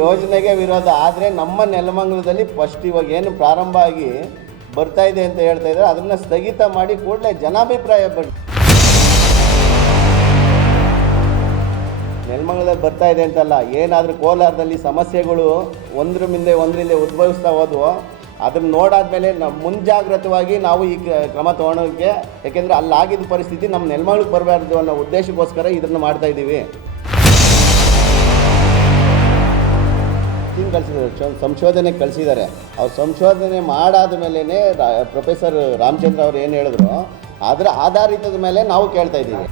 ಯೋಜನೆಗೆ ವಿರೋಧ. ಆದರೆ ನಮ್ಮ ನೆಲಮಂಗಲದಲ್ಲಿ ಫಸ್ಟ್ ಇವಾಗ ಏನು ಪ್ರಾರಂಭ ಆಗಿ ಬರ್ತಾ ಇದೆ ಅಂತ ಹೇಳ್ತಾ ಇದ್ದಾರೆ, ಅದನ್ನು ಸ್ಥಗಿತ ಮಾಡಿ ಕೂಡಲೇ ಜನಾಭಿಪ್ರಾಯ ನೆಲಮಂಗಲದಲ್ಲಿ ಬರ್ತಾ ಇದೆ ಅಂತಲ್ಲ, ಏನಾದರೂ ಕೋಲಾರದಲ್ಲಿ ಸಮಸ್ಯೆಗಳು ಒಂದರಿಂದ ಉದ್ಭವಿಸ್ತಾ ಹೋದ್ವು, ಅದನ್ನು ನೋಡಾದ್ಮೇಲೆ ಮುಂಜಾಗ್ರತವಾಗಿ ನಾವು ಈ ಕ್ರಮ ತೊಗೊಳೋಕ್ಕೆ, ಯಾಕೆಂದರೆ ಅಲ್ಲಾಗಿದ್ದ ಪರಿಸ್ಥಿತಿ ನಮ್ಮ ನೆಲಮಂಗಲಕ್ಕೆ ಬರಬಾರ್ದು ಅನ್ನೋ ಉದ್ದೇಶಕ್ಕೋಸ್ಕರ ಇದನ್ನು ಮಾಡ್ತಾ ಇದ್ದೀವಿ. ಸಂಶೋಧನೆ ಕಳಿಸಿದ್ದಾರೆ. ಅವ್ರು ಸಂಶೋಧನೆ ಮಾಡಾದ ಮೇಲೇ ಪ್ರೊಫೆಸರ್ ರಾಮಚಂದ್ರ ಅವರು ಏನು ಹೇಳಿದ್ರು, ಅದರ ಆಧಾರಿತದ ಮೇಲೆ ನಾವು ಕೇಳ್ತಾ ಇದ್ದೀವಿ.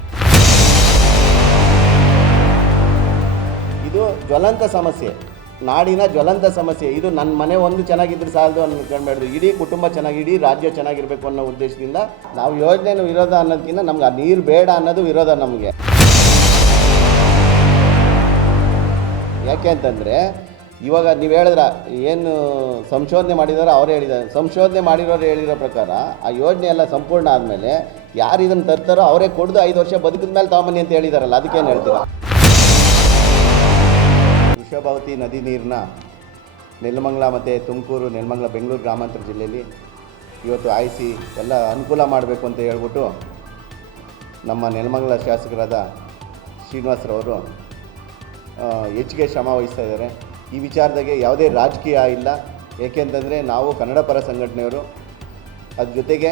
ಇದು ಜ್ವಲಂತ ಸಮಸ್ಯೆ, ನಾಡಿನ ಜ್ವಲಂತ ಸಮಸ್ಯೆ. ಇದು ನನ್ನ ಮನೆ ಒಂದು ಚೆನ್ನಾಗಿದ್ರೆ ಸಾಲದು ಅನ್ಕೊಂಡ್ಬೇಡ್ದು, ಇಡೀ ಕುಟುಂಬ ಚೆನ್ನಾಗಿ, ಇಡೀ ರಾಜ್ಯ ಚೆನ್ನಾಗಿರಬೇಕು ಅನ್ನೋ ಉದ್ದೇಶದಿಂದ ನಾವು ಯೋಜನೆಯನ್ನು ವಿರೋಧ ಅನ್ನೋದಕ್ಕಿಂತ ನಮ್ಗೆ ಆ ನೀರು ಬೇಡ ಅನ್ನೋದು ವಿರೋಧ ನಮಗೆ. ಯಾಕೆ ಅಂತಂದರೆ ಇವಾಗ ನೀವು ಹೇಳಿದ್ರ ಏನು ಸಂಶೋಧನೆ ಮಾಡಿದಾರೋ ಅವರೇ ಹೇಳಿದ್ದಾರೆ. ಸಂಶೋಧನೆ ಮಾಡಿರೋರು ಹೇಳಿರೋ ಪ್ರಕಾರ ಆ ಯೋಜನೆ ಎಲ್ಲ ಸಂಪೂರ್ಣ ಆದಮೇಲೆ ಯಾರು ಇದನ್ನು ತರ್ತಾರೋ ಅವರೇ ಕೊಡ್ದು 5 ವರ್ಷ ಬದುಕಿದ ಮೇಲೆ ತಗೊಂಬನ್ನಿ ಅಂತ ಹೇಳಿದಾರಲ್ಲ, ಅದಕ್ಕೇನು ಹೇಳ್ತೀರಾ? ವೃಷಭಾವತಿ ನದಿ ನೀರನ್ನ ನೆಲಮಂಗಲ ಮತ್ತು ತುಮಕೂರು, ನೆಲಮಂಗಲ, ಬೆಂಗಳೂರು ಗ್ರಾಮಾಂತರ ಜಿಲ್ಲೆಯಲ್ಲಿ ಇವತ್ತು ಆಯಿಸಿ ಎಲ್ಲ ಅನುಕೂಲ ಮಾಡಬೇಕು ಅಂತ ಹೇಳ್ಬಿಟ್ಟು ನಮ್ಮ ನೆಲಮಂಗಲ ಶಾಸಕರಾದ ಶ್ರೀನಿವಾಸರವರು ಹೆಚ್ಚಿಗೆ ಶ್ರಮ ವಹಿಸ್ತಾ ಇದ್ದಾರೆ. ಈ ವಿಚಾರದಾಗೆ ಯಾವುದೇ ರಾಜಕೀಯ ಇಲ್ಲ, ಏಕೆಂತಂದರೆ ನಾವು ಕನ್ನಡ ಪರ ಸಂಘಟನೆಯವರು. ಅದ್ರ ಜೊತೆಗೆ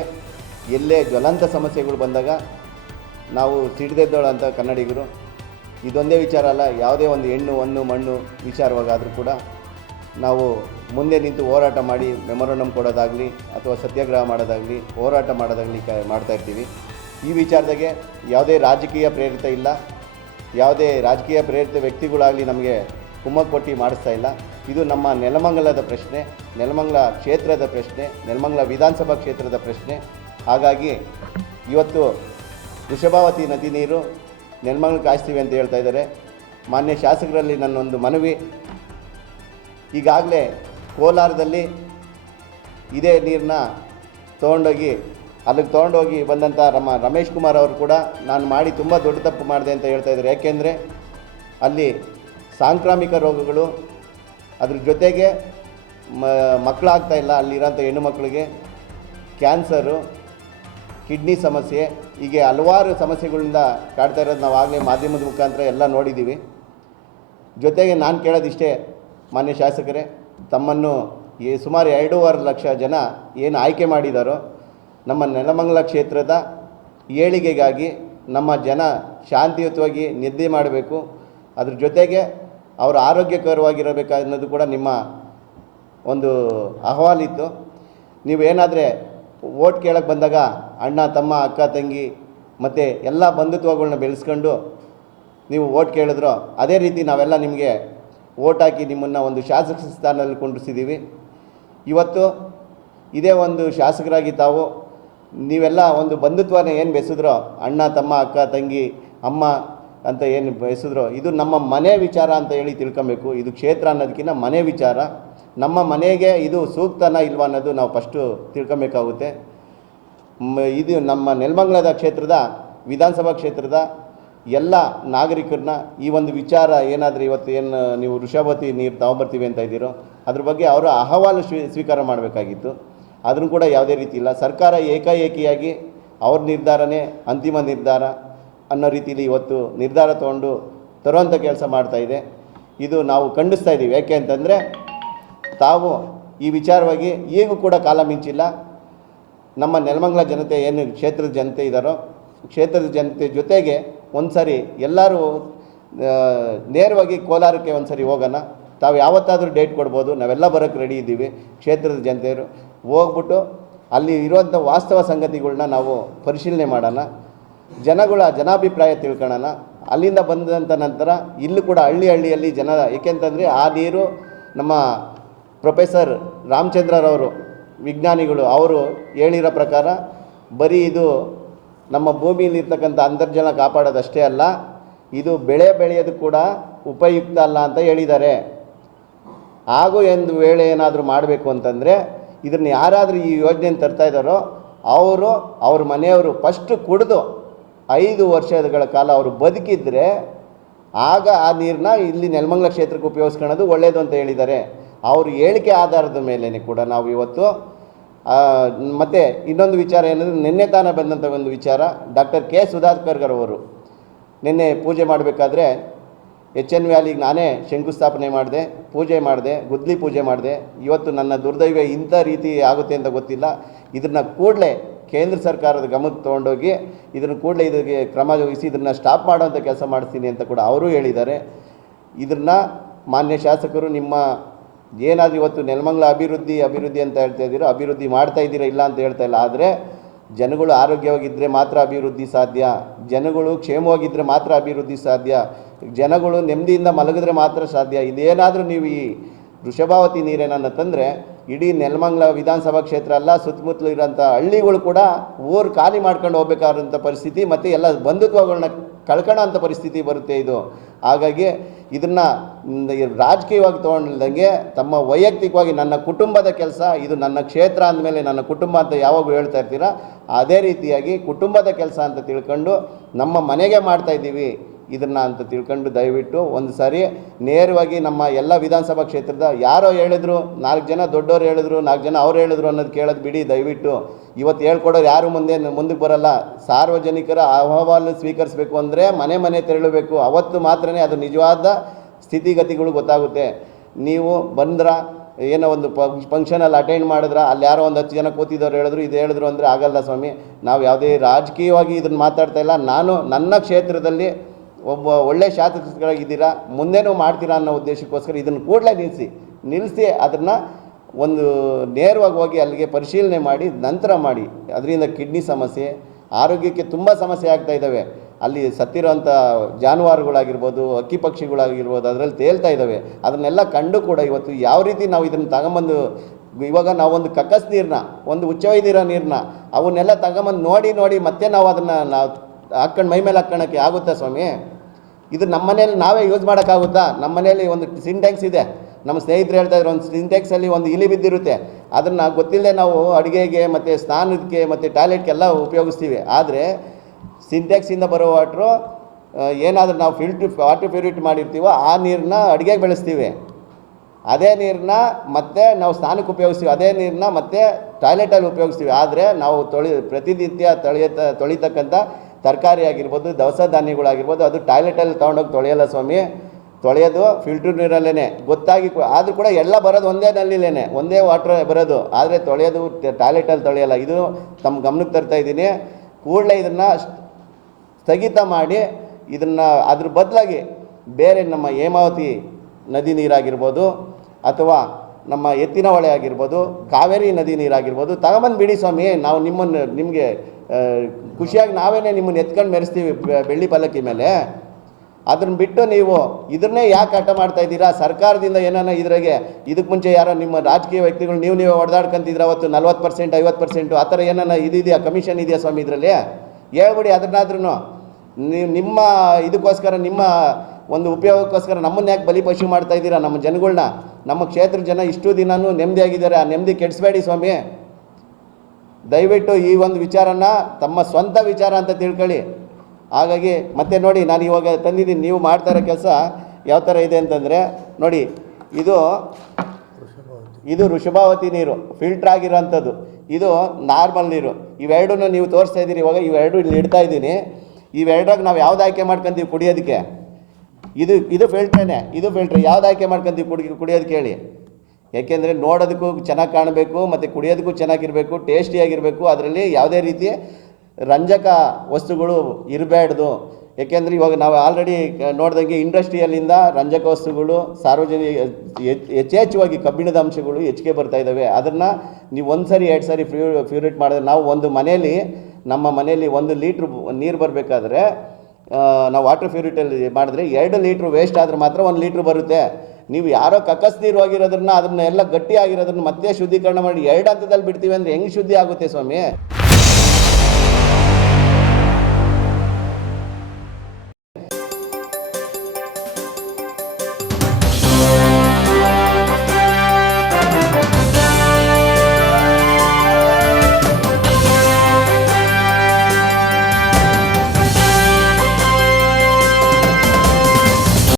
ಎಲ್ಲೇ ಜ್ವಲಂತ ಸಮಸ್ಯೆಗಳು ಬಂದಾಗ ನಾವು ಸಿಡಿದೆದ್ದೋಳಂಥ ಕನ್ನಡಿಗರು. ಇದೊಂದೇ ವಿಚಾರ ಅಲ್ಲ, ಯಾವುದೇ ಒಂದು ಹೆಣ್ಣು ಹೊನ್ನು ಮಣ್ಣು ವಿಚಾರವಾಗಾದರೂ ಕೂಡ ನಾವು ಮುಂದೆ ನಿಂತು ಹೋರಾಟ ಮಾಡಿ ಮೆಮೊರಂಡಮ್ ಕೊಡೋದಾಗಲಿ ಅಥವಾ ಸತ್ಯಾಗ್ರಹ ಮಾಡೋದಾಗಲಿ, ಹೋರಾಟ ಮಾಡೋದಾಗಲಿ ಮಾಡ್ತಾಯಿರ್ತೀವಿ. ಈ ವಿಚಾರದಾಗೆ ಯಾವುದೇ ರಾಜಕೀಯ ಪ್ರೇರಿತ ಇಲ್ಲ, ಯಾವುದೇ ರಾಜಕೀಯ ಪ್ರೇರಿತ ವ್ಯಕ್ತಿಗಳಾಗಲಿ ನಮಗೆ ಕುಮ್ಮಕ್ಕು ಕೊಟ್ಟು ಮಾಡಿಸ್ತಾ ಇಲ್ಲ. ಇದು ನಮ್ಮ ನೆಲಮಂಗಲದ ಪ್ರಶ್ನೆ, ನೆಲಮಂಗಲ ಕ್ಷೇತ್ರದ ಪ್ರಶ್ನೆ, ನೆಲಮಂಗಲ ವಿಧಾನಸಭಾ ಕ್ಷೇತ್ರದ ಪ್ರಶ್ನೆ. ಹಾಗಾಗಿ ಇವತ್ತು ವೃಷಭಾವತಿ ನದಿ ನೀರು ನೆಲಮಂಗಲಕ್ಕೆ ಕಾಯಿಸ್ತೀವಿ ಅಂತ ಹೇಳ್ತಾ ಇದ್ದಾರೆ. ಮಾನ್ಯ ಶಾಸಕರಲ್ಲಿ ನನ್ನೊಂದು ಮನವಿ, ಈಗಾಗಲೇ ಕೋಲಾರದಲ್ಲಿ ಇದೇ ನೀರನ್ನ ಅಲ್ಲಿಗೆ ತೊಗೊಂಡೋಗಿ ಬಂದಂಥ ರಮೇಶ್ ಕುಮಾರ್ ಅವರು ಕೂಡ ನಾನು ಮಾಡಿ ತುಂಬ ದೊಡ್ಡ ತಪ್ಪು ಮಾಡಿದೆ ಅಂತ ಹೇಳ್ತಾ ಇದ್ದಾರೆ. ಯಾಕೆಂದರೆ ಅಲ್ಲಿ ಸಾಂಕ್ರಾಮಿಕ ರೋಗಗಳು, ಅದ್ರ ಜೊತೆಗೆ ಮಕ್ಕಳಾಗ್ತಾಯಿಲ್ಲ, ಅಲ್ಲಿರೋಂಥ ಹೆಣ್ಣು ಮಕ್ಕಳಿಗೆ ಕ್ಯಾನ್ಸರು, ಕಿಡ್ನಿ ಸಮಸ್ಯೆ, ಹೀಗೆ ಹಲವಾರು ಸಮಸ್ಯೆಗಳಿಂದ ಕಾಡ್ತಾ ಇರೋದು ನಾವು ಆಗಲೇ ಮಾಧ್ಯಮದ ಮುಖಾಂತರ ಎಲ್ಲ ನೋಡಿದ್ದೀವಿ. ಜೊತೆಗೆ ನಾನು ಕೇಳೋದಿಷ್ಟೇ, ಮಾನ್ಯ ಶಾಸಕರೇ, ತಮ್ಮನ್ನು ಸುಮಾರು 2.5 ಲಕ್ಷ ಜನ ಏನು ಆಯ್ಕೆ ಮಾಡಿದಾರೋ ನಮ್ಮ ನೆಲಮಂಗಲ ಕ್ಷೇತ್ರದ ಏಳಿಗೆಗಾಗಿ ನಮ್ಮ ಜನ ಶಾಂತಿಯುತವಾಗಿ ನಿದ್ದೆ ಮಾಡಬೇಕು, ಅದ್ರ ಜೊತೆಗೆ ಅವರು ಆರೋಗ್ಯಕರವಾಗಿರಬೇಕು ಅನ್ನೋದು ಕೂಡ ನಿಮ್ಮ ಒಂದು ಅಹವಾಲಿತ್ತು. ನೀವೇನಾದರೆ ಓಟ್ ಕೇಳಕ್ಕೆ ಬಂದಾಗ ಅಣ್ಣ ತಮ್ಮ ಅಕ್ಕ ತಂಗಿ ಮತ್ತು ಎಲ್ಲ ಬಂಧುತ್ವಗಳನ್ನ ಬೆಳೆಸ್ಕೊಂಡು ನೀವು ಓಟ್ ಕೇಳಿದ್ರೋ, ಅದೇ ರೀತಿ ನಾವೆಲ್ಲ ನಿಮಗೆ ಓಟ್ ಹಾಕಿ ನಿಮ್ಮನ್ನು ಒಂದು ಶಾಸಕ ಸ್ಥಾನದಲ್ಲಿ ಕುಂಡ್ರಿಸಿದ್ದೀವಿ. ಇವತ್ತು ಇದೇ ಒಂದು ಶಾಸಕರಾಗಿ ತಾವು ನೀವೆಲ್ಲ ಒಂದು ಬಂಧುತ್ವನ ಏನು ಬೆಳೆಸಿದ್ರೋ, ಅಣ್ಣ ತಮ್ಮ ಅಕ್ಕ ತಂಗಿ ಅಮ್ಮ ಅಂತ ಏನು ಬೆಳೆಸಿದ್ರೋ, ಇದು ನಮ್ಮ ಮನೆ ವಿಚಾರ ಅಂತ ಹೇಳಿ ತಿಳ್ಕೊಬೇಕು. ಇದು ಕ್ಷೇತ್ರ ಅನ್ನೋದಕ್ಕಿಂತ ಮನೆ ವಿಚಾರ. ನಮ್ಮ ಮನೆಗೆ ಇದು ಸೂಕ್ತನ ಇಲ್ವಾ ಅನ್ನೋದು ನಾವು ಫಸ್ಟು ತಿಳ್ಕೊಬೇಕಾಗುತ್ತೆ. ಇದು ನಮ್ಮ ನೆಲಮಂಗಲದ ಕ್ಷೇತ್ರದ ವಿಧಾನಸಭಾ ಕ್ಷೇತ್ರದ ಎಲ್ಲ ನಾಗರಿಕರನ್ನ ಈ ಒಂದು ವಿಚಾರ ಏನಾದರೂ ಇವತ್ತು ಏನು ನೀವು ವೃಷಭಾವತಿ ನೀರು ತಗೊಂಬರ್ತೀವಿ ಅಂತ ಇದ್ದೀರೋ, ಅದ್ರ ಬಗ್ಗೆ ಅವರ ಅಹವಾಲು ಸ್ವೀಕಾರ ಮಾಡಬೇಕಾಗಿತ್ತು. ಅದನ್ನು ಕೂಡ ಯಾವುದೇ ರೀತಿ ಇಲ್ಲ. ಸರ್ಕಾರ ಏಕಾಏಕಿಯಾಗಿ ಅವ್ರ ನಿರ್ಧಾರನೇ ಅಂತಿಮ ನಿರ್ಧಾರ ಅನ್ನೋ ರೀತಿಯಲ್ಲಿ ಇವತ್ತು ನಿರ್ಧಾರ ತೊಗೊಂಡು ತರುವಂಥ ಕೆಲಸ ಮಾಡ್ತಾಯಿದೆ. ಇದು ನಾವು ಖಂಡಿಸ್ತಾ ಇದ್ದೀವಿ. ಯಾಕೆ ಅಂತಂದರೆ ತಾವು ಈ ವಿಚಾರವಾಗಿ ಈಗೂ ಕೂಡ ಕಾಲ ಮಿಂಚಿಲ್ಲ. ನಮ್ಮ ನೆಲಮಂಗಲ ಜನತೆ ಏನು ಕ್ಷೇತ್ರದ ಜನತೆ ಇದ್ದಾರೋ, ಕ್ಷೇತ್ರದ ಜನತೆ ಜೊತೆಗೆ ಒಂದು ಸಾರಿ ಎಲ್ಲರೂ ನೇರವಾಗಿ ಕೋಲಾರಕ್ಕೆ ಒಂದು ಸಾರಿ ಹೋಗೋಣ. ತಾವು ಯಾವತ್ತಾದರೂ ಡೇಟ್ ಕೊಡ್ಬೋದು, ನಾವೆಲ್ಲ ಬರೋಕ್ಕೆ ರೆಡಿ ಇದ್ದೀವಿ. ಕ್ಷೇತ್ರದ ಜನತೆಯರು ಹೋಗ್ಬಿಟ್ಟು ಅಲ್ಲಿ ಇರುವಂಥ ವಾಸ್ತವ ಸಂಗತಿಗಳನ್ನ ನಾವು ಪರಿಶೀಲನೆ ಮಾಡೋಣ, ಜನಗಳ ಜನಾಭಿಪ್ರಾಯ ತಿಳ್ಕೊಳ್ಳೋಣ. ಅಲ್ಲಿಂದ ಬಂದಂಥ ನಂತರ ಇಲ್ಲೂ ಕೂಡ ಹಳ್ಳಿಯಲ್ಲಿ ಜನ, ಏಕೆಂತಂದರೆ ಆ ನೀರು ನಮ್ಮ ಪ್ರೊಫೆಸರ್ ರಾಮಚಂದ್ರರವರು ವಿಜ್ಞಾನಿಗಳು ಅವರು ಹೇಳಿರೋ ಪ್ರಕಾರ ಬರೀ ಇದು ನಮ್ಮ ಭೂಮಿಯಲ್ಲಿರ್ತಕ್ಕಂಥ ಅಂತರ್ಜಲ ಕಾಪಾಡೋದಷ್ಟೇ ಅಲ್ಲ, ಇದು ಬೆಳೆ ಬೆಳೆಯೋದು ಕೂಡ ಉಪಯುಕ್ತ ಅಲ್ಲ ಅಂತ ಹೇಳಿದ್ದಾರೆ. ಹಾಗೂ ಒಂದು ವೇಳೆ ಏನಾದರೂ ಮಾಡಬೇಕು ಅಂತಂದರೆ ಇದನ್ನು ಯಾರಾದರೂ ಈ ಯೋಜನೆಯನ್ನು ತರ್ತಾ ಇದ್ದಾರೋ ಅವ್ರ ಮನೆಯವರು ಫಸ್ಟು ಕುಡಿದು 5 ವರ್ಷಗಳ ಕಾಲ ಅವರು ಬದುಕಿದ್ರೆ ಆಗ ಆ ನೀರನ್ನ ಇಲ್ಲಿ ನೆಲಮಂಗಲ ಕ್ಷೇತ್ರಕ್ಕೆ ಉಪಯೋಗಿಸ್ಕೊಳ್ಳೋದು ಒಳ್ಳೆಯದು ಅಂತ ಹೇಳಿದ್ದಾರೆ. ಅವ್ರ ಹೇಳಿಕೆ ಆಧಾರದ ಮೇಲೇ ಕೂಡ ನಾವು ಇವತ್ತು ಮತ್ತು ಇನ್ನೊಂದು ವಿಚಾರ ಏನಂದರೆ, ನಿನ್ನೆ ತಾನೇ ಬಂದಂಥ ಒಂದು ವಿಚಾರ, ಡಾಕ್ಟರ್ ಕೆ ಸುಧಾಕರ್ ಅವರು ನಿನ್ನೆ ಪೂಜೆ ಮಾಡಬೇಕಾದ್ರೆ HN ವ್ಯಾಲಿಗೆ ನಾನೇ ಶಂಕುಸ್ಥಾಪನೆ ಮಾಡಿದೆ, ಪೂಜೆ ಮಾಡಿದೆ, ಗುದ್ಲಿ ಪೂಜೆ ಮಾಡಿದೆ. ಇವತ್ತು ನನ್ನ ದುರ್ದೈವ ಇಂಥ ರೀತಿ ಆಗುತ್ತೆ ಅಂತ ಗೊತ್ತಿಲ್ಲ. ಇದನ್ನು ಕೂಡಲೇ ಕೇಂದ್ರ ಸರ್ಕಾರದ ಗಮನಕ್ಕೆ ತೊಗೊಂಡೋಗಿ ಇದನ್ನು ಕೂಡಲೇ ಇದಕ್ಕೆ ಕ್ರಮ ವಹಿಸಿ ಇದನ್ನು ಸ್ಟಾಪ್ ಮಾಡೋಂಥ ಕೆಲಸ ಮಾಡ್ತೀನಿ ಅಂತ ಕೂಡ ಅವರು ಹೇಳಿದ್ದಾರೆ. ಇದನ್ನು ಮಾನ್ಯ ಶಾಸಕರು ನಿಮ್ಮ ಏನಾದರೂ ಇವತ್ತು ನೆಲಮಂಗಲ ಅಭಿವೃದ್ಧಿ ಅಂತ ಹೇಳ್ತಾ ಇದ್ದೀರೋ, ಅಭಿವೃದ್ಧಿ ಮಾಡ್ತಾ ಇದ್ದೀರಾ ಇಲ್ಲ ಅಂತ ಹೇಳ್ತಾ ಇಲ್ಲ. ಆದರೆ ಜನಗಳು ಆರೋಗ್ಯವಾಗಿದ್ದರೆ ಮಾತ್ರ ಅಭಿವೃದ್ಧಿ ಸಾಧ್ಯ, ಜನಗಳು ಕ್ಷೇಮವಾಗಿದ್ದರೆ ಮಾತ್ರ ಅಭಿವೃದ್ಧಿ ಸಾಧ್ಯ, ಜನಗಳು ನೆಮ್ಮದಿಯಿಂದ ಮಲಗಿದ್ರೆ ಮಾತ್ರ ಸಾಧ್ಯ. ಇದೇನಾದರೂ ನೀವು ಈ ವೃಷಭಾವತಿ ನೀರೇನನ್ನು ತಂದರೆ ಇಡೀ ನೆಲಮಂಗಲ ವಿಧಾನಸಭಾ ಕ್ಷೇತ್ರ ಅಲ್ಲ, ಸುತ್ತಮುತ್ತಲು ಇರೋಂಥ ಹಳ್ಳಿಗಳು ಕೂಡ ಊರು ಖಾಲಿ ಮಾಡ್ಕೊಂಡು ಹೋಗ್ಬೇಕಾದಂಥ ಪರಿಸ್ಥಿತಿ ಮತ್ತು ಎಲ್ಲ ಬಂಧುತ್ವಗಳನ್ನ ಕಳ್ಕೊಳ್ಳೋ ಅಂಥ ಪರಿಸ್ಥಿತಿ ಬರುತ್ತೆ ಇದು. ಹಾಗಾಗಿ ಇದನ್ನು ರಾಜಕೀಯವಾಗಿ ತೊಗೊಂಡಿಲ್ದಂಗೆ ತಮ್ಮ ವೈಯಕ್ತಿಕವಾಗಿ ನನ್ನ ಕುಟುಂಬದ ಕೆಲಸ ಇದು, ನನ್ನ ಕ್ಷೇತ್ರ ಅಂದಮೇಲೆ ನನ್ನ ಕುಟುಂಬ ಅಂತ ಯಾವಾಗೂ ಹೇಳ್ತಾ ಇರ್ತೀರ, ಅದೇ ರೀತಿಯಾಗಿ ಕುಟುಂಬದ ಕೆಲಸ ಅಂತ ತಿಳ್ಕೊಂಡು ನಮ್ಮ ಮನೆಗೆ ಮಾಡ್ತಾಯಿದ್ದೀವಿ ಇದನ್ನು ಅಂತ ತಿಳ್ಕೊಂಡು ದಯವಿಟ್ಟು ಒಂದು ಸಾರಿ ನೇರವಾಗಿ ನಮ್ಮ ಎಲ್ಲ ವಿಧಾನಸಭಾ ಕ್ಷೇತ್ರದ ಯಾರೋ ಹೇಳಿದ್ರು, 4 ಜನ ದೊಡ್ಡವ್ರು ಹೇಳಿದ್ರು, 4 ಜನ ಅವ್ರು ಹೇಳಿದ್ರು ಅನ್ನೋದು ಕೇಳೋದು ಬಿಡಿ. ದಯವಿಟ್ಟು ಇವತ್ತು ಹೇಳ್ಕೊಡೋರು ಯಾರು ಮುಂದಕ್ಕೆ ಬರಲ್ಲ. ಸಾರ್ವಜನಿಕರ ಅಹವಾಲು ಸ್ವೀಕರಿಸಬೇಕು ಅಂದರೆ ಮನೆ ತೆರಳಬೇಕು. ಅವತ್ತು ಮಾತ್ರನೇ ಅದು ನಿಜವಾದ ಸ್ಥಿತಿಗತಿಗಳು ಗೊತ್ತಾಗುತ್ತೆ. ನೀವು ಬಂದ್ರ ಏನೋ ಒಂದು ಫಂಕ್ಷನಲ್ಲಿ ಅಟೆಂಡ್ ಮಾಡಿದ್ರೆ ಅಲ್ಲಿ ಯಾರೋ ಒಂದು 10 ಜನ ಕೂತಿದ್ದವ್ರು ಹೇಳಿದ್ರು, ಇದು ಹೇಳಿದ್ರು ಅಂದರೆ ಆಗಲ್ಲ ಸ್ವಾಮಿ. ನಾವು ಯಾವುದೇ ರಾಜಕೀಯವಾಗಿ ಇದನ್ನು ಮಾತಾಡ್ತಾ ಇಲ್ಲ. ನಾನು ನನ್ನ ಕ್ಷೇತ್ರದಲ್ಲಿ ಒಬ್ಬ ಒಳ್ಳೆ ಶಾಸಕರಾಗಿದ್ದೀರಾ, ಮುಂದೇನೂ ಮಾಡ್ತೀರಾ ಅನ್ನೋ ಉದ್ದೇಶಕ್ಕೋಸ್ಕರ ಇದನ್ನು ಕೂಡಲೇ ನಿಲ್ಲಿಸಿ ಅದನ್ನು ಒಂದು ನೇರವಾಗಿ ಹೋಗಿ ಅಲ್ಲಿಗೆ ಪರಿಶೀಲನೆ ಮಾಡಿ ನಂತರ ಮಾಡಿ. ಅದರಿಂದ ಕಿಡ್ನಿ ಸಮಸ್ಯೆ, ಆರೋಗ್ಯಕ್ಕೆ ತುಂಬ ಸಮಸ್ಯೆ ಆಗ್ತಾ ಇದ್ದಾವೆ. ಅಲ್ಲಿ ಸತ್ತಿರೋಂಥ ಜಾನುವಾರುಗಳಾಗಿರ್ಬೋದು, ಹಕ್ಕಿ ಪಕ್ಷಿಗಳಾಗಿರ್ಬೋದು, ಅದರಲ್ಲಿ ತೇಲ್ತಾ ಇದ್ದಾವೆ. ಅದನ್ನೆಲ್ಲ ಕಂಡು ಕೂಡ ಇವತ್ತು ಯಾವ ರೀತಿ ನಾವು ಇದನ್ನು ತಗೊಂಬಂದು ಇವಾಗ ನಾವೊಂದು ಕಕ್ಕಸ್ ನೀರನ್ನ, ಒಂದು ಉಚ್ಚವೈದಿರೋ ನೀರನ್ನ ಅವನ್ನೆಲ್ಲ ತಗೊಂಬಂದು ನೋಡಿ ಮತ್ತೆ ನಾವು ಅದನ್ನು ಹಾಕ್ಕೊಂಡು ಮೈ ಮೇಲೆ ಹಾಕ್ಕೊಳಕ್ಕೆ ಆಗುತ್ತಾ ಸ್ವಾಮಿ? ಇದು ನಮ್ಮ ಮನೇಲಿ ನಾವೇ ಯೂಸ್ ಮಾಡೋಕ್ಕಾಗುತ್ತಾ? ನಮ್ಮ ಮನೇಲಿ ಒಂದು ಸಿಂಟ್ಯಾಕ್ಸ್ ಇದೆ, ನಮ್ಮ ಸ್ನೇಹಿತರು ಹೇಳ್ತಾಯಿದ್ರು, ಒಂದು ಸಿಂಟ್ಯಾಕ್ಸಲ್ಲಿ ಒಂದು ಇಲಿ ಬಿದ್ದಿರುತ್ತೆ. ಅದನ್ನು ಗೊತ್ತಿಲ್ಲದೆ ನಾವು ಅಡುಗೆಗೆ ಮತ್ತು ಸ್ನಾನಕ್ಕೆ ಮತ್ತು ಟಾಯ್ಲೆಟ್ಗೆಲ್ಲ ಉಪಯೋಗಿಸ್ತೀವಿ. ಆದರೆ ಸಿಂಟ್ಯಾಕ್ಸಿಂದ ಬರೋ ವಾಟ್ರು ಏನಾದರೂ ನಾವು ವಾಟರ್ ಪ್ಯೂರಿಫೈ ಮಾಡಿರ್ತೀವೋ ಆ ನೀರನ್ನ ಅಡುಗೆಗೆ ಬೆಳೆಸ್ತೀವಿ, ಅದೇ ನೀರನ್ನ ಮತ್ತೆ ನಾವು ಸ್ನಾನಕ್ಕೆ ಉಪಯೋಗಿಸ್ತೀವಿ, ಅದೇ ನೀರನ್ನ ಮತ್ತೆ ಟಾಯ್ಲೆಟಲ್ಲಿ ಉಪಯೋಗಿಸ್ತೀವಿ. ಆದರೆ ನಾವು ಪ್ರತಿನಿತ್ಯ ತೊಳಿತಕ್ಕಂಥ ತರಕಾರಿ ಆಗಿರ್ಬೋದು, ದವಸ ಧಾನ್ಯಗಳಾಗಿರ್ಬೋದು, ಅದು ಟಾಯ್ಲೆಟಲ್ಲಿ ತೊಗೊಂಡೋಗಿ ತೊಳೆಯಲ್ಲ ಸ್ವಾಮಿ. ತೊಳೆಯೋದು ಫಿಲ್ಟರ್ ನೀರಲ್ಲೇ ಗೊತ್ತಾಗಿ, ಆದರೂ ಕೂಡ ಎಲ್ಲ ಬರೋದು ಒಂದೇ ನಲ್ಲಿಲೇ, ಒಂದೇ ವಾಟ್ರ್ ಬರೋದು. ಆದರೆ ತೊಳೆಯೋದು ಟಾಯ್ಲೆಟಲ್ಲಿ ತೊಳೆಯಲ್ಲ. ಇದು ತಮ್ಮ ಗಮನಕ್ಕೆ ತರ್ತಾ ಇದ್ದೀನಿ. ಕೂಡಲೇ ಇದನ್ನು ಸ್ಥಗಿತ ಮಾಡಿ ಇದನ್ನು ಅದ್ರ ಬದಲಾಗಿ ಬೇರೆ ನಮ್ಮ ಹೇಮಾವತಿ ನದಿ ನೀರಾಗಿರ್ಬೋದು ಅಥವಾ ನಮ್ಮ ಎತ್ತಿನ ಹೊಳೆ ಆಗಿರ್ಬೋದು, ಕಾವೇರಿ ನದಿ ನೀರಾಗಿರ್ಬೋದು ತಗೊಂಬಂದು ಬಿಡಿ ಸ್ವಾಮಿ. ನಾವು ನಿಮಗೆ ಖುಷಿಯಾಗಿ ನಾವೇನೇ ನಿಮ್ಮನ್ನು ಎತ್ಕೊಂಡು ಮೆರೆಸ್ತೀವಿ ಬೆಳ್ಳಿ ಪಲ್ಲಕ್ಕಿ ಮೇಲೆ. ಅದನ್ನು ಬಿಟ್ಟು ನೀವು ಇದನ್ನೇ ಯಾಕೆ ಹಠ ಮಾಡ್ತಾ ಇದ್ದೀರಾ? ಸರ್ಕಾರದಿಂದ ಏನಾನ ಇದ್ರಾಗೆ ಇದಕ್ಕೆ ಮುಂಚೆ ಯಾರೋ ನಿಮ್ಮ ರಾಜಕೀಯ ವ್ಯಕ್ತಿಗಳು ನೀವೇ ಹೊಡೆದಾಡ್ಕೊಂತಿದ್ರೆ ಅವತ್ತು 40%, 50% ಆ ಥರ ಏನಾನ ಇದೆಯಾ, ಕಮಿಷನ್ ಇದೆಯಾ ಸ್ವಾಮಿ ಇದರಲ್ಲಿ? ಹೇಳ್ಬಿಡಿ. ಅದನ್ನಾದ್ರೂ ನೀವು ನಿಮ್ಮ ಇದಕ್ಕೋಸ್ಕರ, ನಿಮ್ಮ ಒಂದು ಉಪಯೋಗಕ್ಕೋಸ್ಕರ ನಮ್ಮನ್ನು ಯಾಕೆ ಬಲಿಪಶು ಮಾಡ್ತಾ ಇದ್ದೀರಾ ನಮ್ಮ ಜನಗಳನ್ನ? ನಮ್ಮ ಕ್ಷೇತ್ರ ಜನ ಇಷ್ಟು ದಿನವೂ ನೆಮ್ಮದಿಯಾಗಿದ್ದಾರೆ, ಆ ನೆಮ್ಮದಿ ಕೆಡಿಸ್ಬೇಡಿ ಸ್ವಾಮಿ. ದಯವಿಟ್ಟು ಈ ಒಂದು ವಿಚಾರನ ತಮ್ಮ ಸ್ವಂತ ವಿಚಾರ ಅಂತ ತಿಳ್ಕೊಳ್ಳಿ. ಹಾಗಾಗಿ ಮತ್ತೆ ನೋಡಿ, ನಾನು ಇವಾಗ ತಂದಿದ್ದೀನಿ, ನೀವು ಮಾಡ್ತಾ ಇರೋ ಕೆಲಸ ಯಾವ ಥರ ಇದೆ ಅಂತಂದರೆ ನೋಡಿ, ಇದು ವೃಷಭಾವತಿ ನೀರು, ಫಿಲ್ಟ್ರ್ ಆಗಿರೋಂಥದ್ದು. ಇದು ನಾರ್ಮಲ್ ನೀರು. ಇವೆರಡೂ ನೀವು ತೋರಿಸ್ತಾ ಇದ್ದೀರಿ. ಇವಾಗ ಇವೆರಡು ಇಲ್ಲಿ ಇಡ್ತಾ ಇದ್ದೀನಿ. ಇವೆರಡಾಗ ನಾವು ಯಾವ್ದು ಆಯ್ಕೆ ಮಾಡ್ಕೊತೀವಿ ಕುಡಿಯೋದಕ್ಕೆ? ಇದು ಫಿಲ್ಟ್ರೇನೆ. ಇದು ಫಿಲ್ಟ್ರ್. ಯಾವ್ದು ಆಯ್ಕೆ ಮಾಡ್ಕೊತೀವಿ ಕುಡಿಯೋದಕ್ಕೆ ಹೇಳಿ? ಯಾಕೆಂದರೆ ನೋಡೋದಕ್ಕೂ ಚೆನ್ನಾಗಿ ಕಾಣಬೇಕು ಮತ್ತು ಕುಡಿಯೋದಕ್ಕೂ ಚೆನ್ನಾಗಿರಬೇಕು, ಟೇಸ್ಟಿಯಾಗಿರಬೇಕು. ಅದರಲ್ಲಿ ಯಾವುದೇ ರೀತಿ ರಂಜಕ ವಸ್ತುಗಳು ಇರಬೇಡ್ದು. ಏಕೆಂದರೆ ಇವಾಗ ನಾವು ಆಲ್ರೆಡಿ ನೋಡಿದಂಗೆ ಇಂಡಸ್ಟ್ರಿಯಲ್ಲಿಂದ ರಂಜಕ ವಸ್ತುಗಳು ಸಾರ್ವಜನಿಕ ಯಥೇಚ್ಛವಾಗಿ ಕಬ್ಬಿಣದ ಅಂಶಗಳು ಹೆಚ್ಚಿಗೆ ಬರ್ತಾ ಇದ್ದಾವೆ. ಅದನ್ನು ನೀವು 1 ಸರಿ 2 ಸರಿ ಪ್ಯೂರಿಟ್ ಮಾಡಿದ್ರೆ, ನಾವು ನಮ್ಮ ಮನೆಯಲ್ಲಿ 1 ಲೀಟ್ರ್ ನೀರು ಬರಬೇಕಾದ್ರೆ ನಾವು ವಾಟರ್ ಪ್ಯೂರಿಟಲ್ಲಿ ಮಾಡಿದ್ರೆ 2 ಲೀಟ್ರ್ ವೇಸ್ಟ್ ಆದರೆ ಮಾತ್ರ 1 ಲೀಟ್ರ್ ಬರುತ್ತೆ. ನೀವು ಯಾರೋ ಕಕ್ಕಸ್ ನೀರು ಹೋಗಿರೋದನ್ನ ಅದನ್ನೆಲ್ಲ ಗಟ್ಟಿ ಆಗಿರೋದನ್ನ ಮತ್ತೆ ಶುದ್ಧೀಕರಣ ಮಾಡಿ 2 ಹಂತದಲ್ಲಿ ಬಿಡ್ತೀವಿ ಅಂದರೆ ಹೆಂಗೆ ಶುದ್ಧಿ ಆಗುತ್ತೆ ಸ್ವಾಮಿ?